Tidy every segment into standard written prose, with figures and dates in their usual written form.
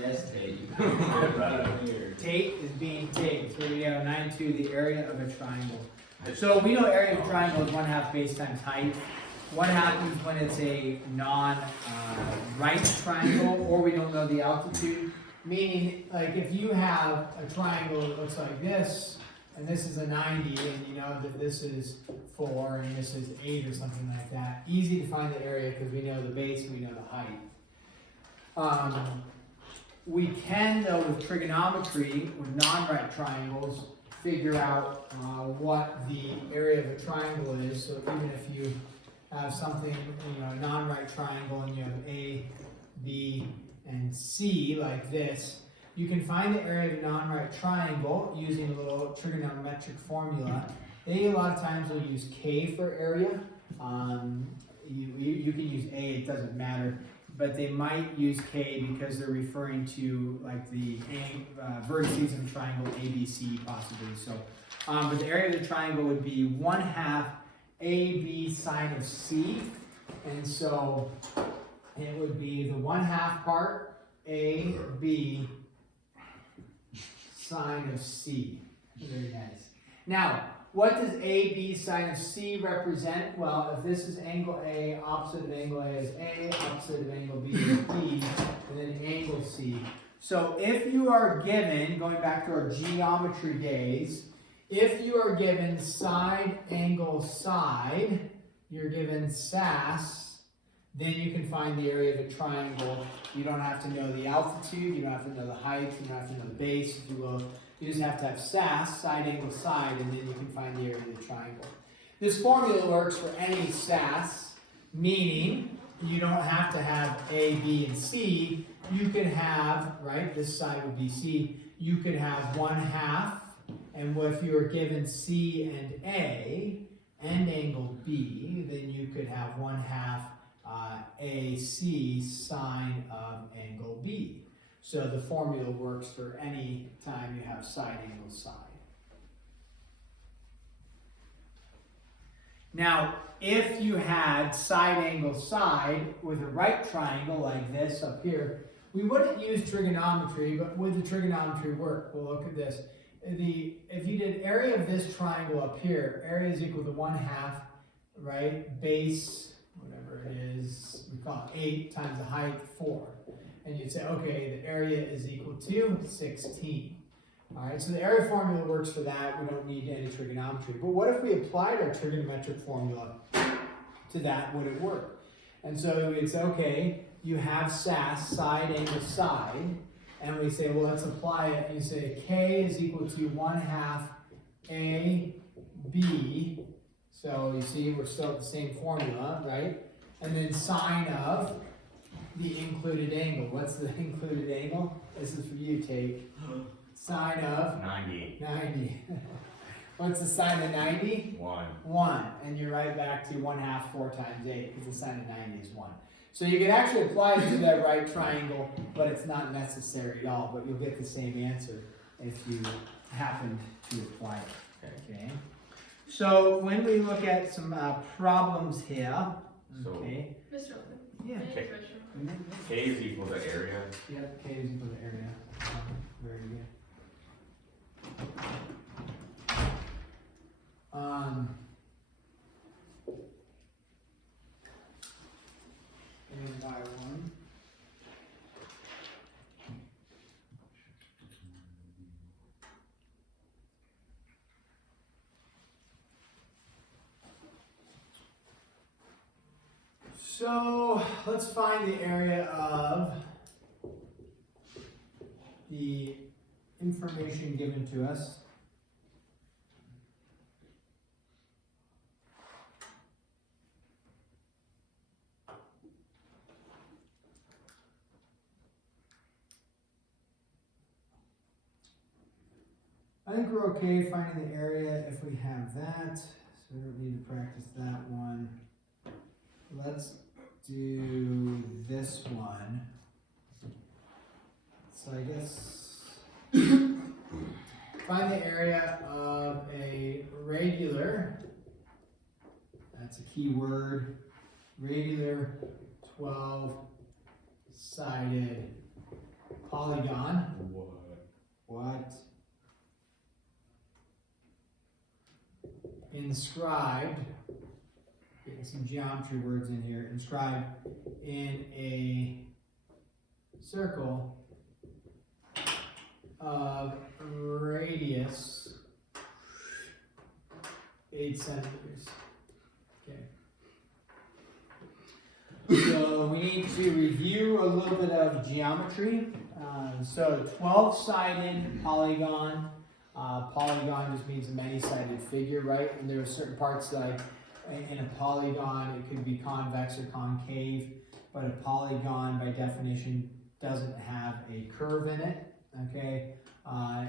Yes, Tate. Tate is being Tate. So we have 9-2, the area of a triangle. So we know area of triangle is 1/2 base times height. What happens when it's a non-right triangle, or we don't know the altitude? Meaning, like if you have a triangle that looks like this, and this is a 90, and you know that this is 4, and this is 8, or something like that. Easy to find the area because we know the base and we know the height. We can, though, with trigonometry, with non-right triangles, figure out what the area of a triangle is. So even if you have something, you know, a non-right triangle, and you have A, B, and C like this, you can find the area of a non-right triangle using a little trigonometric formula. They a lot of times will use K for area. You can use A, it doesn't matter, but they might use K because they're referring to like the vertices of the triangle ABC possibly. So, but the area of the triangle would be 1/2 AB sine of C, and so it would be the 1/2 part AB sine of C. Very nice. Now, what does AB sine of C represent? Well, if this is angle A, opposite of angle A is A, opposite of angle B is B, and then angle C. So if you are given, going back to our geometry days, if you are given side, angle, side, you're given SAS, then you can find the area of a triangle. You don't have to know the altitude, you don't have to know the height, you don't have to know the base, if you will. You just have to have SAS, side, angle, side, and then you can find the area of the triangle. This formula works for any SAS, meaning you don't have to have A, B, and C. You can have, right, this side would be C, you could have 1/2, and if you were given C and A, and angle B, then you could have 1/2 AC sine of angle B. So the formula works for any time you have side, angle, side. Now, if you had side, angle, side with a right triangle like this up here, we wouldn't use trigonometry, but would the trigonometry work? Well, look at this. If you did area of this triangle up here, area is equal to 1/2, right? Base, whatever it is, we call it 8 times the height, 4. And you'd say, okay, the area is equal to 16. All right, so the area formula works for that. We don't need any trigonometry. But what if we applied our trigonometric formula to that? Would it work? And so we'd say, okay, you have SAS, side, angle, side. And we say, well, let's apply it. And you say K is equal to 1/2 AB. So you see, we're still at the same formula, right? And then sine of the included angle. What's the included angle? This is for you, Tate. Sine of 90. 90. What's the sine of 90? 1. 1. And you're right back to 1/2 4 times 8, because the sine of 90 is 1. So you can actually apply it to that right triangle, but it's not necessary at all. But you'll get the same answer if you happen to apply it. Okay. So when we look at some problems here, okay. Mr. Open. Yeah. Okay. K is equal to area. Yep, K is equal to area. Very good. And by 1. So let's find the area of the information given to us. I think we're okay finding the area if we have that, so we don't need to practice that one. Let's do this one. So I guess find the area of a regular, that's a key word, regular 12-sided polygon. What? What? Inscribed, getting some geometry words in here, inscribed in a circle of radius 8 centimeters. Okay. So we need to review a little bit of geometry. So 12-sided polygon. Polygon just means a many-sided figure, right? And there are certain parts like in a polygon, it could be convex or concave, but a polygon by definition doesn't have a curve in it, okay?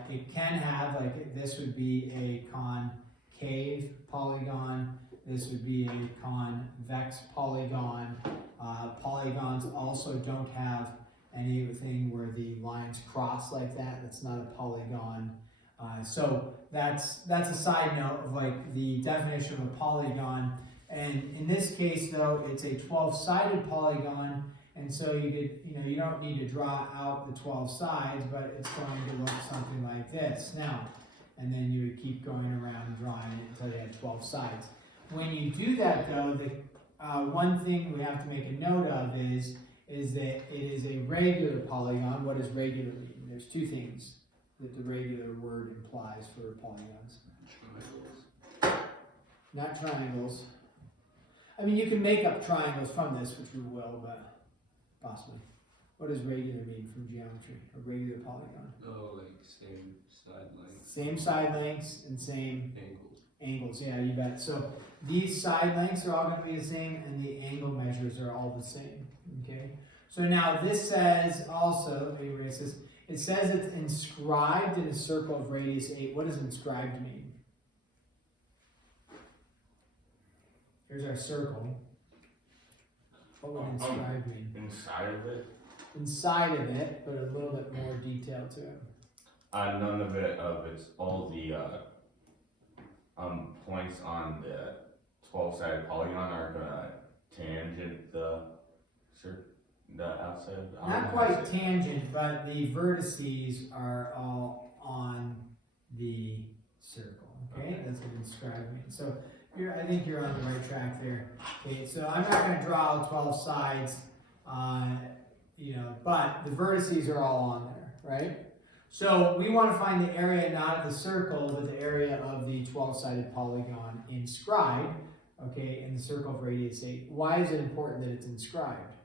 It can have, like this would be a concave polygon, this would be a convex polygon. Polygons also don't have anything where the lines cross like that. That's not a polygon. So that's a side note of like the definition of a polygon. And in this case though, it's a 12-sided polygon. And so you don't need to draw out the 12 sides, but it's going to look something like this. Now, and then you would keep going around drawing it until you had 12 sides. When you do that though, the one thing we have to make a note of is that it is a regular polygon. What does regular mean? There's two things that the regular word implies for polygons. Triangles. Not triangles. I mean, you can make up triangles from this, which we will, but possibly. What does regular mean from geometry? A regular polygon. Oh, like same side length. Same side lengths and same Angles. angles. Yeah, you bet. So these side lengths are all going to be the same, and the angle measures are all the same. Okay. So now this says also, let me erase this. It says it's inscribed in a circle of radius 8. What does inscribed mean? Here's our circle. What would inscribed mean? Inside of it? Inside of it, but a little bit more detail to it. None of it's all the points on the 12-sided polygon are gonna tangent the outside. Not quite tangent, but the vertices are all on the circle. Okay, that's what inscribed means. So I think you're on the right track there. Okay, so I'm not going to draw all 12 sides, but the vertices are all on there, right? So we want to find the area not of the circle, but the area of the 12-sided polygon inscribed, okay, in the circle of radius 8. Why is it important that it's inscribed?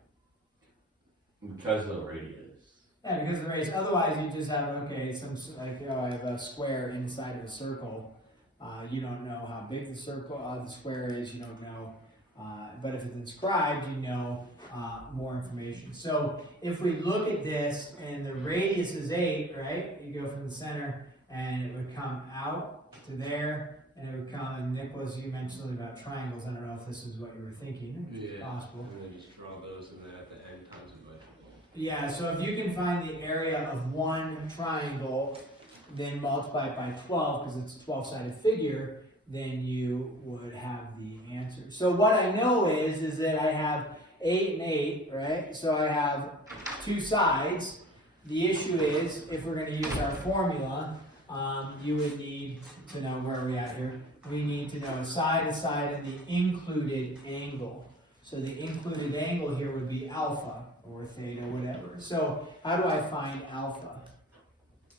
Because of the radius. Yeah, because of the radius. Otherwise, you just have, I have a square inside of a circle. You don't know how big the square is, you don't know. But if it's inscribed, you know more information. So if we look at this and the radius is 8, right? You go from the center and it would come out to there and it would come, and Nicholas, you mentioned something about triangles. I don't know if this is what you were thinking. It's Yeah. possible. And then just draw those, and then at the end times it by 12. Yeah, so if you can find the area of one triangle, then multiply it by 12 because it's a 12-sided figure, then you would have the answer. So what I know is that I have 8 and 8, right? So I have two sides. The issue is, if we're going to use our formula, you would need to know, where are we at here? We need to know side to side and the included angle. So the included angle here would be alpha or theta, whatever. So how do I find alpha?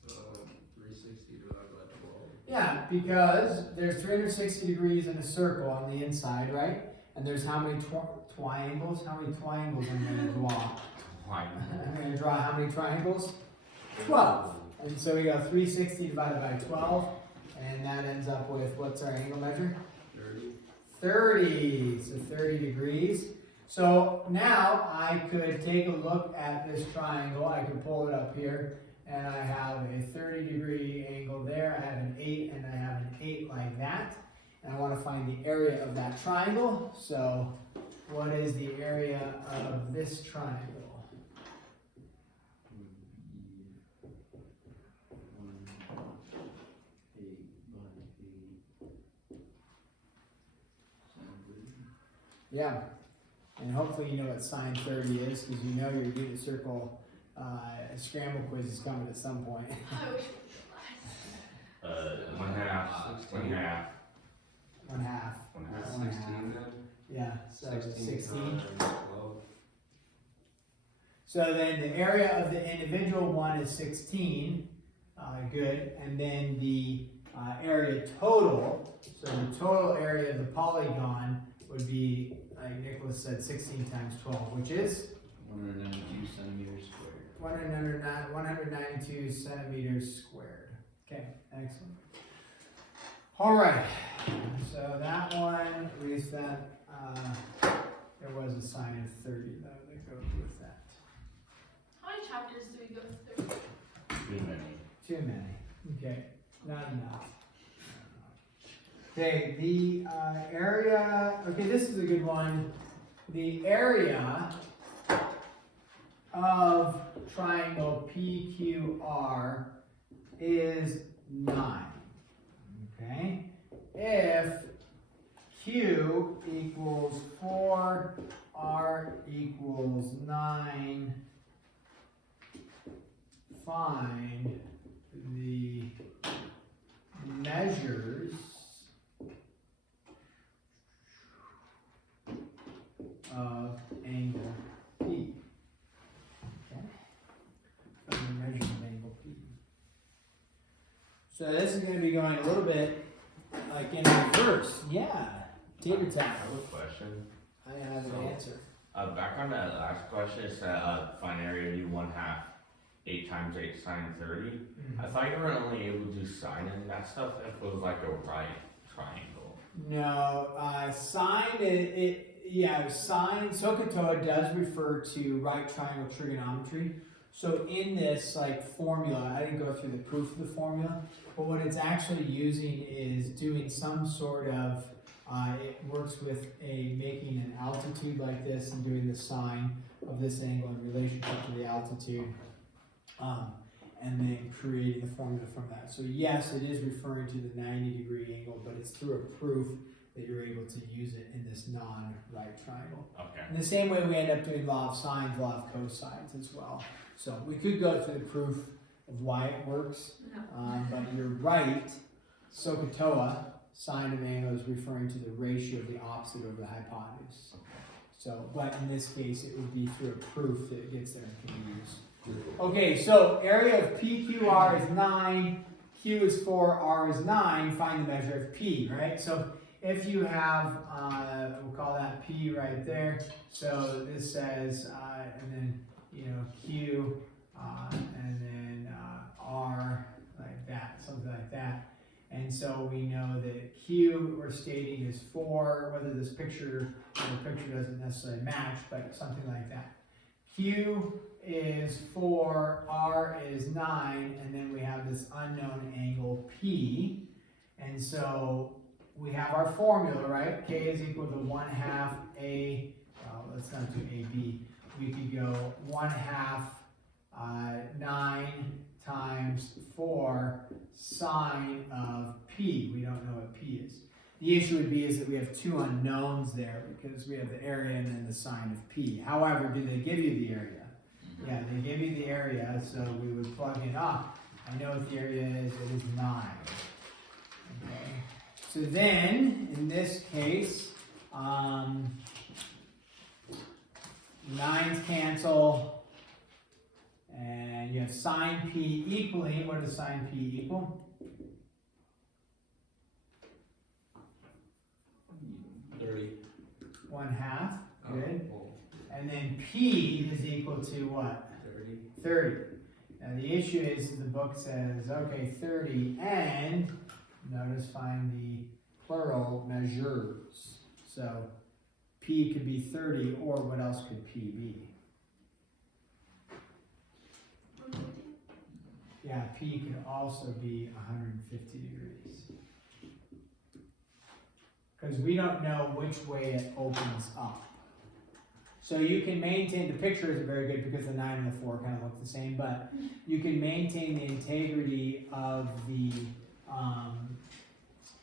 360 divided by 12. Yeah, because there's 360 degrees in a circle on the inside, right? And there's how many triangles? How many triangles am I going to draw? I'm going to draw how many triangles? 12. And so we got 360 divided by 12, and that ends up with, what's our angle measure? 30, so 30 degrees. So now I could take a look at this triangle. I could pull it up here, and I have a 30-degree angle there. I have an 8, and I have an 8 like that. And I want to find the area of that triangle. So what is the area of this triangle? Yeah, and hopefully you know what sine 30 is, because you know your unit circle a scramble quiz is coming at some point. I wish we could lie. 1/2, 1/2, 1/2. 1/2. 16 then? Yeah, so 16. times 12. So then the area of the individual one is 16, good, and then the area total, so the total area of the polygon would be, like Nicholas said, 16 times 12, which is 192 centimeters squared. 192 centimeters squared. Okay, excellent. All right, so that one, at least that, there was a sign of 30 though that goes with that. How many chapters do we go through? Too many. Too many. Okay, not enough. Okay, the area, okay, this is a good one. The area of triangle PQR is 9. Okay? If Q equals 4, R equals 9, find the measures of angle P. Okay? Find the measures of angle P. So this is going to be going a little bit like in reverse. Yeah. Tater I tap. have a question. I have an answer. Back on that last question, it said find area of 1/2, 8 times 8 sine 30. I thought you were only able to do sine and that stuff if it was like a right triangle. No, sine, sine, SOHCAHTOA does refer to right triangle trigonometry. So in this like formula, I didn't go through the proof of the formula, but what it's actually using is doing some sort of, it works with making an altitude like this and doing the sine of this angle in relationship to the altitude. And then creating the formula from that. So yes, it is referring to the 90-degree angle, but it's through a proof that you're able to use it in this non-right triangle. Okay. In the same way we end up doing law of sines, law of cosines as well. So we could go through the proof of why it works, No. but you're right, SOHCAHTOA, sine of angle, is referring to the ratio of the opposite over the hypotenuse. So, but in this case, it would be through a proof that it gets there and can be used. Okay, so area of PQR is 9, Q is 4, R is 9, find the measure of P, right? So if you have, we'll call that P right there. So this says, and then, Q, and then R, like that, something like that. And so we know that Q we're stating is 4, whether this picture, the picture doesn't necessarily match, but something like that. Q is 4, R is 9, and then we have this unknown angle P. And so we have our formula, right? K is equal to 1/2 A, well, let's not do AB. We could go 1/2 9 times 4 sine of P. We don't know what P is. The issue would be is that we have two unknowns there because we have the area and then the sine of P. However, do they give you the area? Yeah, they give you the area, so we would plug in. I know what the area is. It is 9. Okay. So then, in this case, 9's cancel, and you have sine P equaling. What does sine P equal? 30. 1/2. Good. Oh, And then P is equal to what? 30. 30. Now the issue is the book says, okay, 30, and notice find the plural measures. So P could be 30, or what else could P be? Yeah, P could also be 150 degrees. Because we don't know which way it opens up. So you can maintain, the picture isn't very good because the 9 and the 4 kind of look the same, but you can maintain the integrity of the,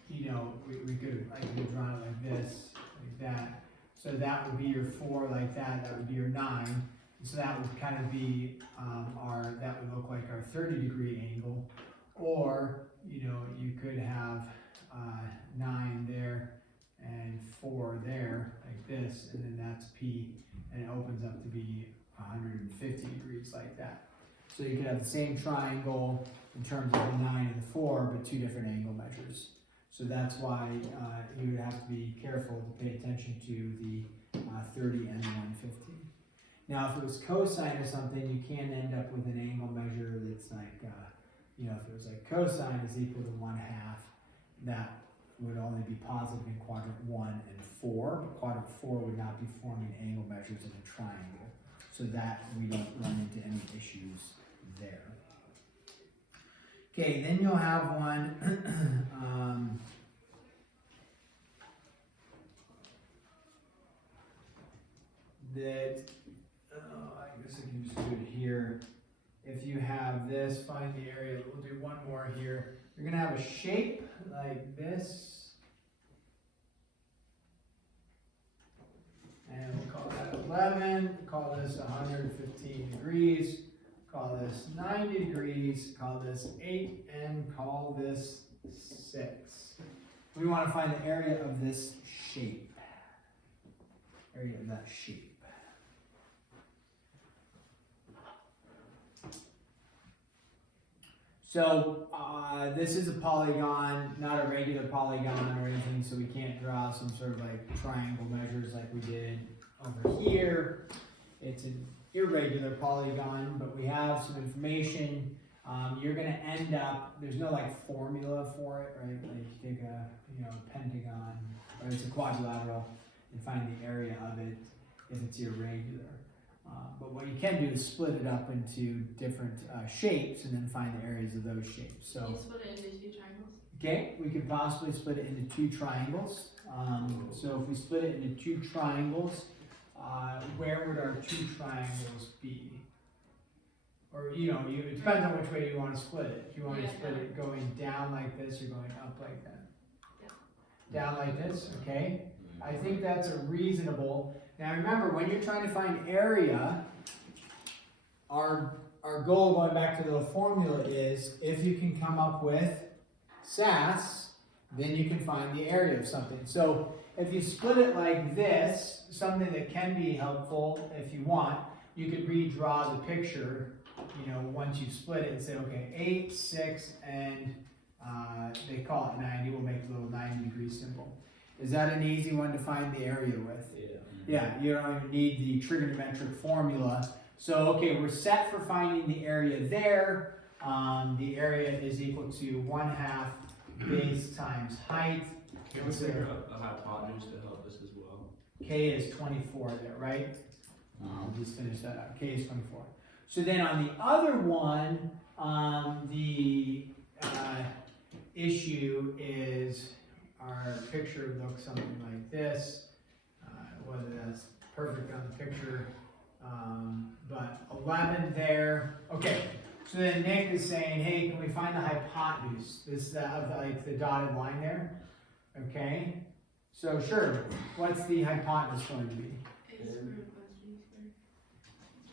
we could draw it like this, like that. So that would be your 4 like that, that would be your 9. So that would kind of be that would look like our 30-degree angle. Or, you know, you could have 9 there and 4 there, like this, and then that's P, and it opens up to be 150 degrees like that. So you could have the same triangle in terms of the 9 and the 4, but 2 different angle measures. So that's why you would have to be careful to pay attention to the 30 and the 150. Now, if it was cosine or something, you can end up with an angle measure that's like, you know, if it was like cosine is equal to 1/2, that would only be positive in quadrant 1 and 4, but quadrant 4 would not be forming angle measures in a triangle. So that we don't run into any issues there. Okay, then you'll have one, that, I guess I can just do it here. If you have this, find the area, we'll do one more here. You're gonna have a shape like this. And we'll call that 11, call this 115 degrees, call this 90 degrees, call this 8, and call this 6. We want to find the area of this shape. Area of that shape. So this is a polygon, not a regular polygon or anything, so we can't draw some sort of like triangle measures like we did over here. It's an irregular polygon, but we have some information. You're gonna end up, there's no like formula for it, right? Like you take a pentagon, or it's a quadrilateral, and find the area of it if it's irregular. But what you can do is split it up into different shapes and then find the areas of those shapes. So, Can you split it into 2 triangles? okay, we could possibly split it into 2 triangles. So if we split it into 2 triangles, where would our 2 triangles be? Or, it depends on which way you want to split it. If you want to split it going down like this or going up like that? Down like this, okay? I think that's a reasonable. Now remember, when you're trying to find area, our goal, going back to the formula, is if you can come up with SAS, then you can find the area of something. So if you split it like this, something that can be helpful if you want, you could redraw the picture, once you've split it and say, okay, 8, 6, and they call it 90, we'll make a little 90-degree symbol. Is that an easy one to find the area with? Yeah, you don't even need the trigonometric formula. So, okay, we're set for finding the area there. The area is equal to 1/2 base times height. Can we figure out the hypotenuse to help us as well? K is 24 there, right? I'll just finish that up. K is 24. So then on the other one, the issue is our picture looks something like this. Whether that's perfect on the picture, but 11 there. Okay, so then Nick is saying, hey, can we find the hypotenuse? Of like the dotted line there. Okay, so sure. What's the hypotenuse going to be? A squared plus B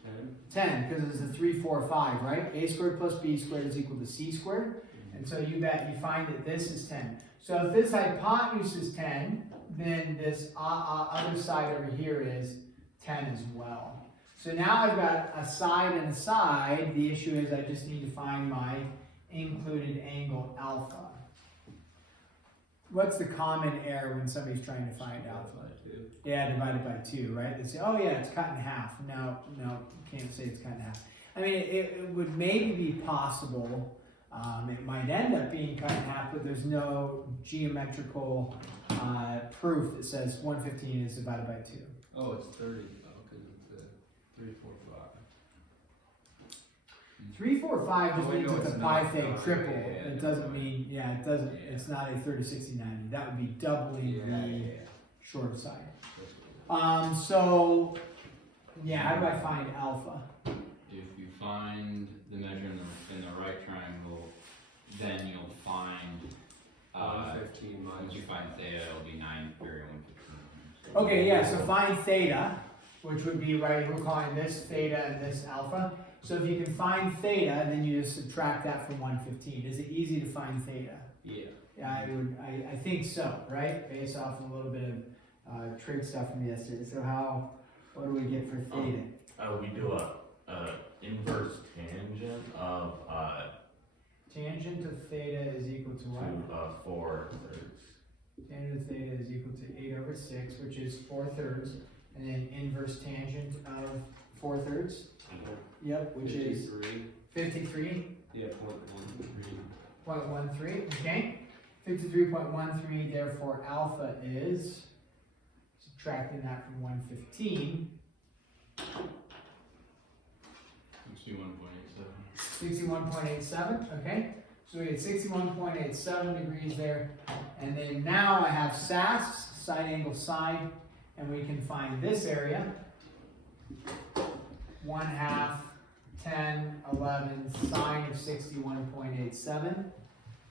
squared. 10, because it's a 3, 4, 5, right? A squared plus B squared is equal to C squared. And so you find that this is 10. So if this hypotenuse is 10, then this other side over here is 10 as well. So now I've got a side and a side. The issue is I just need to find my included angle alpha. What's the common error when somebody's trying to find alpha? Yeah, divided by 2, right? They say, oh yeah, it's cut in half. No, you can't say it's cut in half. I mean, it would maybe be possible. It might end up being cut in half, but there's no geometrical proof that says 115 is divided by 2. Oh, it's 30. Oh, because it's 3, 4, 5. 3, 4, 5 just Oh, means no, it's a it's pi not. thing Oh, triple. yeah, It doesn't mean, it doesn't. Yeah. It's not a 30, 60, 90. That would be doubling the short side. So, how do I find alpha? If you find the measure in the right triangle, then you'll find, 115 once minus you find theta, it'll be 9 or 115. Okay, so find theta. which would be, right, we're calling this theta and this alpha. So if you can find theta, then you just subtract that from 115. Is it easy to find theta? Yeah. Yeah, I think so, right? Based off of a little bit of trig stuff from yesterday. So what do we get for theta? We do a inverse tangent of, Tangent of theta is equal to what? 4/3. Tangent of theta is equal to 8/6, which is 4/3. And then inverse tangent of 4/3. Yep, which is 53. Yeah, 0.13. 0.13, okay? 53.13, therefore alpha is, subtracting that from 115, 61.87, okay? So we get 61.87 degrees there. And then now I have SAS, side angle side, and we can find this area. 1/2, 10, 11, sine of 61.87.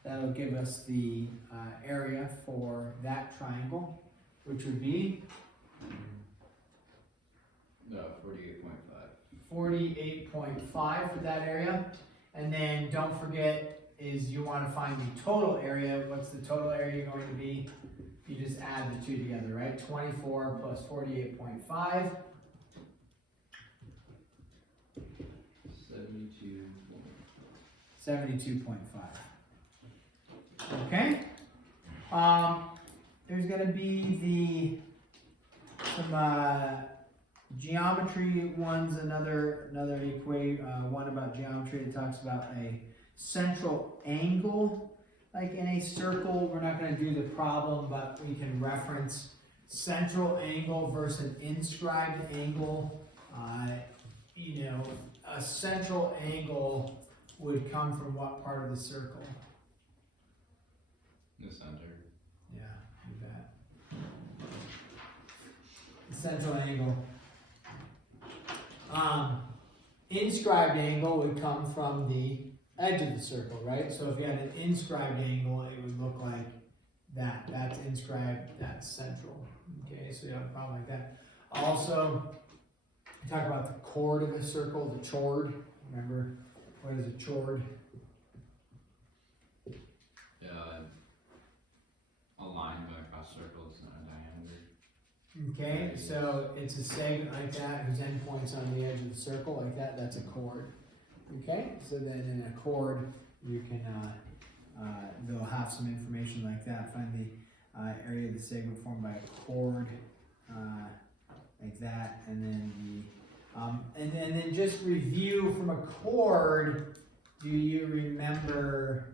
That'll give us the area for that triangle, which would be 48.5. 48.5 for that area. And then don't forget is you want to find the total area. What's the total area going to be? You just add the two together, right? 24 plus 48.5. 72.5. Okay. There's going to be some geometry ones. Another one about geometry that talks about a central angle, like in a circle. We're not going to do the problem, but we can reference central angle versus an inscribed angle. A central angle would come from what part of the circle? The center. Yeah, you bet. The central angle. Inscribed angle would come from the edge of the circle, right? So if you had an inscribed angle, it would look like that. That's inscribed, that's central. Okay, so you have a problem like that. Also, we talk about the chord of a circle, the chord. Remember, what is a chord? A line going across circles, not a diameter. Okay, so it's a segment like that whose endpoint's on the edge of the circle like that. That's a chord. Okay, so then in a chord, you can they'll have some information like that. Find the area of the segment formed by a chord like that, and then and then just review from a chord. Do you remember?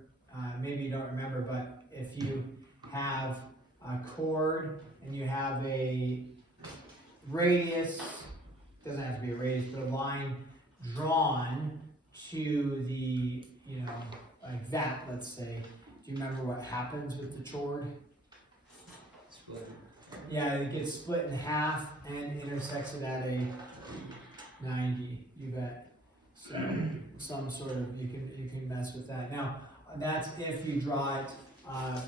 Maybe you don't remember, but if you have a chord and you have a radius, doesn't have to be a radius, but a line drawn to the, like that, let's say. Do you remember what happens with the chord? Split. Yeah, it gets split in half and intersects it at a 90, you bet. So some sort of, you can mess with that. Now, that's if you draw it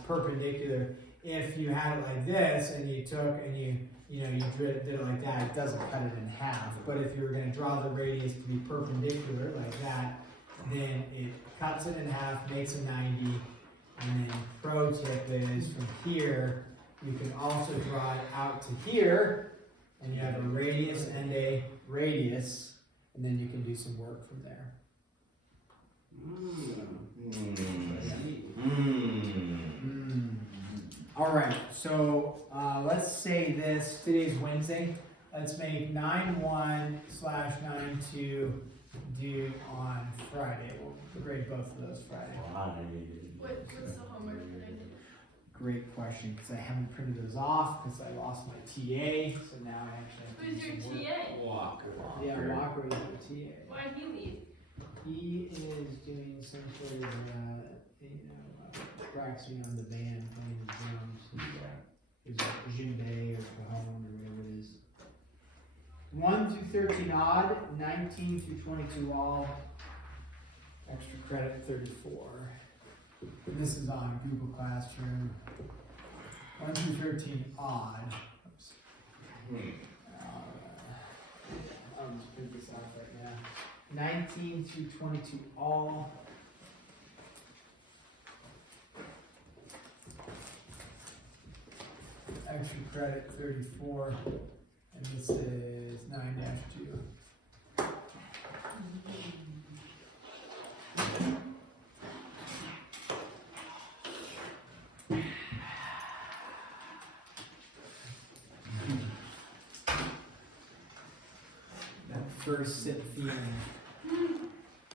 perpendicular. If you had it like this and you took and you did it like that, it doesn't cut it in half. But if you were going to draw the radius to be perpendicular like that, then it cuts it in half, makes a 90, and then pro tip is from here, you can also draw it out to here, and you have a radius and a radius, and then you can do some work from there. All right, so let's say this, today's Wednesday. Let's make 9/1/92 due on Friday. We'll grade both of those Friday. What's the homework today? Great question, because I haven't printed those off because I lost my TA, so now I actually have to Who's do your some work. TA? Walker. Yeah, Walker is the TA. Why'd he leave? He is doing some sort of, practicing on the band, playing the drums. He's a djembe or cajon or whatever it is. 1 through 13 odd, 19 through 22 all. Extra credit 34. This is on Google Classroom. 1 through 13 odd. Oops. I'll just print this off right now. 19 through 22 all. Extra credit 34, and this is 9-2. That first SIP fee